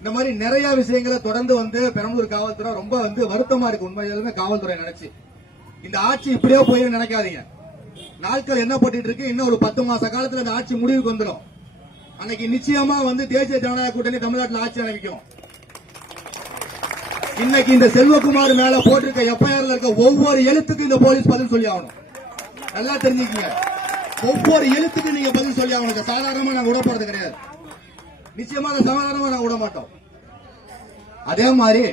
இந்த மாதிரி நிறைய விஷயங்களை தொடர்ந்து பெரம்பலூர் காவல்துறை ரொம்ப வருத்தமா இருக்கு. உண்மையிலுமே காவல்துறை நினைச்சு இந்த ஆட்சி இப்படியே போய் நினைக்காதீங்க. நாட்கள் என்ன பட்டு இருக்கு. இன்னும் ஒரு 10 மாச காலத்துல இந்த ஆட்சி முடிவுக்கு வந்துடும். அன்னைக்கு நிச்சயமா தேசிய ஜனநாயக கூட்டணி தமிழ்நாட்டில் ஆட்சி அமைக்கும். இன்னைக்கு இந்த செல்வகுமார் மேல போட்டிருக்க எஃப்ஐஆர்ல இருக்க ஒவ்வொரு எழுத்துக்கும் இந்த போலீஸ் பதில் சொல்லி ஆகணும். நல்லா தெரிஞ்சுக்கீங்க. ஒவ்வொரு எழுத்துக்கும் நீங்க பதில் சொல்லி ஆகணும். சாதாரணமா நாங்க விட போறது கிடையாது. நிச்சயமா சாதாரணமா நாங்க விட மாட்டோம். அதே மாதிரி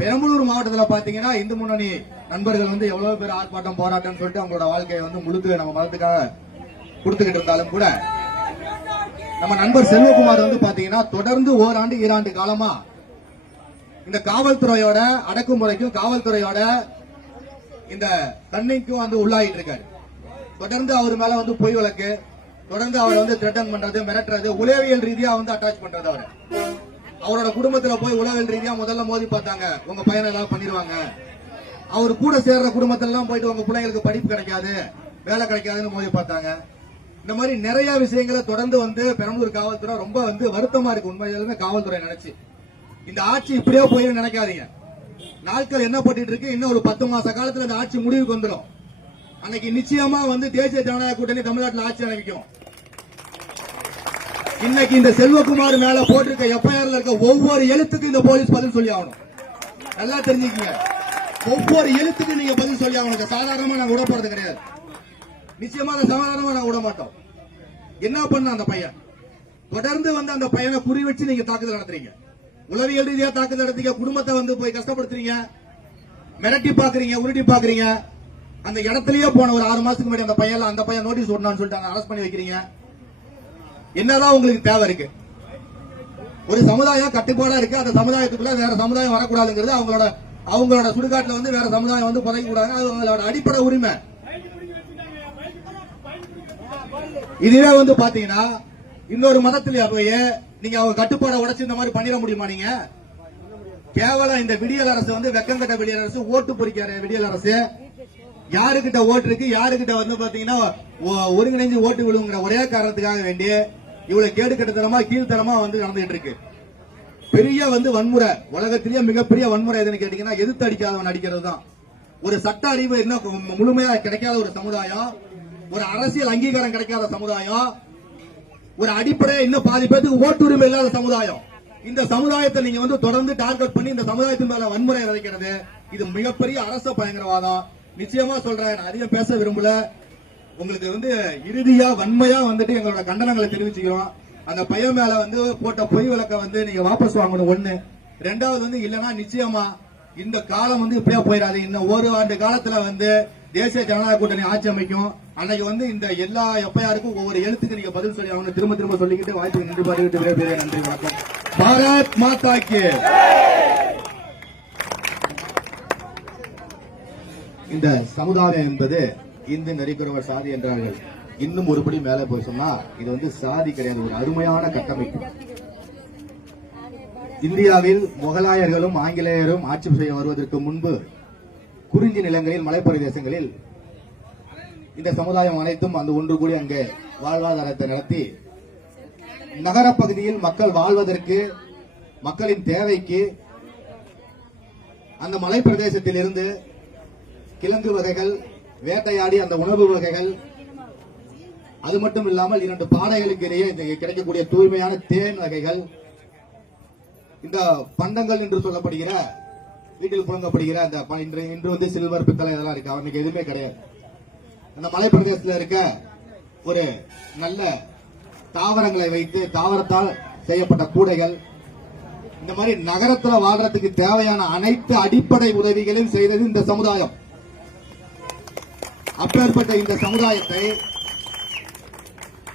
பெரம்பலூர் மாவட்டத்தில் பாத்தீங்கன்னா இந்து முன்னணி நண்பர்கள் எவ்வளவு பேர் ஆர்ப்பாட்டம் போராட்டம் சொல்லிட்டு அவங்களோட வாழ்க்கையை முழுக்க நம்ம மதத்துக்காக கொடுத்துக்கிட்டு இருந்தாலும் கூட நம்ம நண்பர் செல்வகுமார் பாத்தீங்கன்னா தொடர்ந்து ஓராண்டு 2 ஆண்டு காலமா இந்த காவல்துறையோட அடக்குமுறைக்கும் காவல்துறையோட இந்த தண்ணிக்கும் உள்ளாயிட்டு இருக்காரு. தொடர்ந்து அவர் மேல பொய் வழக்கு, தொடர்ந்து அவர் த்ரெட்டன் பண்றது, மிரட்டுறது, உளவியல் ரீதியா அட்டாச் பண்றது. அவரோட குடும்பத்துல போய் உளவியல் ரீதியா முதல்ல மோதி பார்த்தாங்க. உங்க பையனை எல்லாம் பண்ணிடுவாங்க. அவர் கூட சேர்ற குடும்பத்துல எல்லாம் போயிட்டு உங்க பிள்ளைங்களுக்கு படிப்பு கிடைக்காது, வேலை கிடைக்காதுன்னு மோதி பார்த்தாங்க. இந்த மாதிரி நிறைய விஷயங்களை தொடர்ந்து பெரம்பலூர் காவல்துறை ரொம்ப வருத்தமா இருக்கு. உண்மையிலுமே காவல்துறை நினைச்சு இந்த ஆட்சி இப்படியே போய் நினைக்காதீங்க. நாட்கள் என்ன பட்டு இருக்கு. இன்னும் ஒரு 10 மாச காலத்துல இந்த ஆட்சி முடிவுக்கு வந்துடும். அன்னைக்கு நிச்சயமா தேசிய ஜனநாயக கூட்டணி தமிழ்நாட்டில் ஆட்சி அமைக்கும். இன்னைக்கு இந்த செல்வகுமார் மேல போட்டிருக்க எஃப்ஐஆர்ல இருக்க ஒவ்வொரு எழுத்துக்கும் இந்த போலீஸ் பதில் சொல்லி ஆகணும். நல்லா தெரிஞ்சுக்கீங்க. ஒவ்வொரு எழுத்துக்கும் நீங்க பதில் சொல்லி ஆகணும். சாதாரணமா நாங்க விட போறது கிடையாது. நிச்சயமா சாதாரணமா நாங்க விட மாட்டோம். என்ன பண்ண அந்த பையன் தொடர்ந்து அந்த பையனை குறி வச்சு நீங்க தாக்குதல் நடத்துறீங்க. உளவியல் ரீதியா தாக்குதல் நடத்தீங்க. குடும்பத்தை போய் கஷ்டப்படுத்துறீங்க, மிரட்டி பாக்குறீங்க, உருட்டி பாக்குறீங்க. அந்த இடத்துலயே போன ஒரு 6 மாசத்துக்கு முன்னாடி அந்த பையன் நோட்டீஸ் ஓடணும்னு சொல்லிட்டு அரெஸ்ட் பண்ணி வைக்கிறீங்க. என்னதான் உங்களுக்கு தேவை இருக்கு? ஒரு சமுதாயம் கட்டுப்பாடா இருக்கு. அந்த சமுதாயத்துக்குள்ள வேற சமுதாயம் வரக்கூடாதுங்கிறது அவங்களோட சுடுகாட்டுல வேற சமுதாயம் புதைக்க கூடாது. அவங்களோட அடிப்படை உரிமை. இதுவே பாத்தீங்கன்னா இன்னொரு மதத்திலேயே போய் நீங்க அவங்க கட்டுப்பாடை உடைச்சு இந்த மாதிரி பண்ணிட முடியுமா? நீங்க கேவலம் இந்த விடியல் அரசு வெக்கங்கட்ட விடியல் அரசு, ஓட்டு பொறிக்கிற விடியல் அரசு, யாருக்கிட்ட ஓட்டு இருக்கு, யாருக்கிட்ட பாத்தீங்கன்னா ஒருங்கிணைஞ்சு ஓட்டு விழுங்குற ஒரே காரணத்துக்காக வேண்டி இவ்வளவு கேடு கட்டத்தனமா கீழ்த்தனமா நடந்துட்டு இருக்கு. பெரிய வன்முறை, உலகத்திலேயே மிகப்பெரிய வன்முறை எதுன்னு கேட்டீங்கன்னா எதிர்த்து அடிக்காதவன் அடிக்கிறது தான். ஒரு சட்ட அறிவு இன்னும் முழுமையா கிடைக்காத ஒரு சமுதாயம், ஒரு அரசியல் அங்கீகாரம் கிடைக்காத சமுதாயம், ஒரு அடிப்படையா இன்னும் பாதி பேருக்கு ஓட்டுரிமை இல்லாத சமுதாயம். இந்த சமுதாயத்தை நீங்க தொடர்ந்து டார்கெட் பண்ணி இந்த சமுதாயத்தின் மேல வன்முறை விதைக்கிறது, இது மிகப்பெரிய அரச பயங்கரவாதம். நிச்சயமா சொல்றேன், நான் அதிகம் பேச விரும்பல. உங்களுக்கு இறுதியா வன்மையா எங்களோட கண்டனங்களை தெரிவிச்சுக்கிறோம். அந்த பையன் மேல போட்ட பொய் வழக்க நீங்க வாபஸ் வாங்கணும். 1. 2வது இல்லனா நிச்சயமா இந்த காலம் இப்படியா போயிடாது. இன்னும் 1 ஆண்டு காலத்துல தேசிய ஜனநாயக கூட்டணி ஆட்சி அமைக்கும். அன்னைக்கு இந்த எல்லா எஃப்ஐஆருக்கும் ஒவ்வொரு எழுத்துக்கு நீங்க பதில் சொல்லி அவங்க திரும்ப சொல்லிக்கிட்டு வாய்ப்பு நின்று பாருக்கிட்டு விரைவில் நன்றி, வணக்கம். பாரத் மாதாக்கு. இந்த சமுதாயம் என்பது இந்து நெறிக்குறவர் சாதி என்றார்கள். இன்னும் ஒருபடி மேல போய் சொன்னா இது சாதி கிடையாது, ஒரு அருமையான கட்டமைப்பு. இந்தியாவில் முகலாயர்களும் ஆங்கிலேயரும் ஆட்சி செய்ய வருவதற்கு முன்பு குறிஞ்சி நிலங்களில் மலைப்பிரதேசங்களில் இந்த சமுதாயம் அனைத்தும் ஒன்று கூடி அங்கே வாழ்வாதாரத்தை நடத்தி நகரப்பகுதியில் மக்கள் வாழ்வதற்கு, மக்களின் தேவைக்கு அந்த மலைப்பிரதேசத்தில் இருந்து கிழங்கு வகைகள் வேட்டையாடி அந்த உணவு வகைகள், அது மட்டும் இல்லாமல் 2 பானைகளுக்கு இடையே கிடைக்கக்கூடிய தூய்மையான தேன் வகைகள், இந்த பண்டங்கள் என்று சொல்லப்படுகிற வீட்டில் புழங்கப்படுகிற அந்த இன்று சில்வர் பித்தளை இதெல்லாம் இருக்கு. அவனுக்கு எதுவுமே கிடையாது. அந்த மலைப்பிரதேசத்தில் இருக்க ஒரு நல்ல தாவரங்களை வைத்து தாவரத்தால் செய்யப்பட்ட கூடைகள், இந்த மாதிரி நகரத்தில் வாழ்றதுக்கு தேவையான அனைத்து அடிப்படை உதவிகளையும் செய்தது இந்த சமுதாயம். அப்பேற்பட்ட இந்த சமுதாயத்தை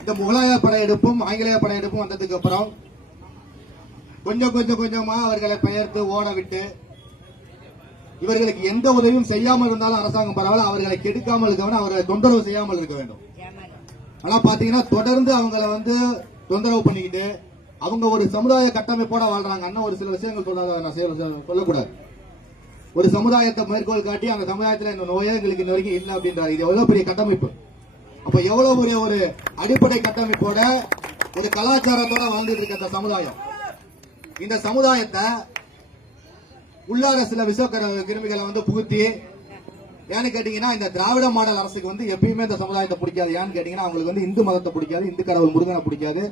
இந்த முகலாய படையெடுப்பும் ஆங்கிலேய படையெடுப்பும் வந்ததுக்கு அப்புறம் கொஞ்சமா அவர்களை பெயர்த்து ஓட விட்டு, இவர்களுக்கு எந்த உதவியும் செய்யாமல் இருந்தாலும் அரசாங்கம் பரவாயில்ல, அவர்களை கெடுக்காமல் இருக்க, அவர்களை தொந்தரவு செய்யாமல் இருக்க வேண்டும். ஆனா பாத்தீங்கன்னா தொடர்ந்து அவங்களை தொந்தரவு பண்ணிக்கிட்டு அவங்க ஒரு சமுதாய கட்டமைப்போட வாழ்றாங்க. அண்ணா ஒரு சில விஷயங்கள் சொல்லக்கூடாது. ஒரு சமுதாயத்தை மேற்கோள் காட்டி அந்த சமுதாயத்தில் இந்த நோயே எங்களுக்கு இந்த வரைக்கும் இல்லை அப்படின்றாரு. இது எவ்வளவு பெரிய கட்டமைப்பு. அப்ப எவ்வளவு பெரிய ஒரு அடிப்படை கட்டமைப்போட ஒரு கலாச்சாரத்தோட வாழ்ந்துட்டு இருக்க அந்த சமுதாயம். இந்த சமுதாயத்தை உள்ளார சில கிருமிகளை வந்து புகுத்தி, ஏன்னு கேட்டீங்கன்னா இந்த திராவிட மாடல் அரசுக்கு வந்து எப்பயுமே இந்த சமுதாயத்தை பிடிக்காது. ஏன்னு கேட்டீங்கன்னா அவங்களுக்கு வந்து இந்து மதத்தை பிடிக்காது, இந்து கடவுள் முருகனை பிடிக்காது.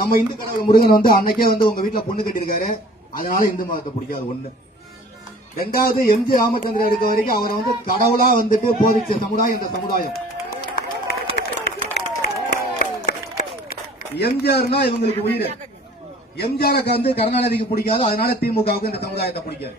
நம்ம இந்து கடவுள் முருகன் வந்து அன்னைக்கே வந்து உங்க வீட்டுல பொண்ணு கட்டியிருக்காரு, அதனால இந்து மதத்தை பிடிக்காது. ஒண்ணு. ரெண்டாவது, எம்ஜி ராமச்சந்திரன் இருக்க வரைக்கும் அவரை வந்து கடவுளா வந்துட்டு போதிச்ச சமுதாயம் இந்த சமுதாயம். எம்ஜிஆர்னா இவங்களுக்கு உயிர். எம்ஜிஆருக்கு வந்து கருணாநிதிக்கு பிடிக்காது, அதனால திமுகவுக்கு இந்த சமுதாயத்தை பிடிக்காது.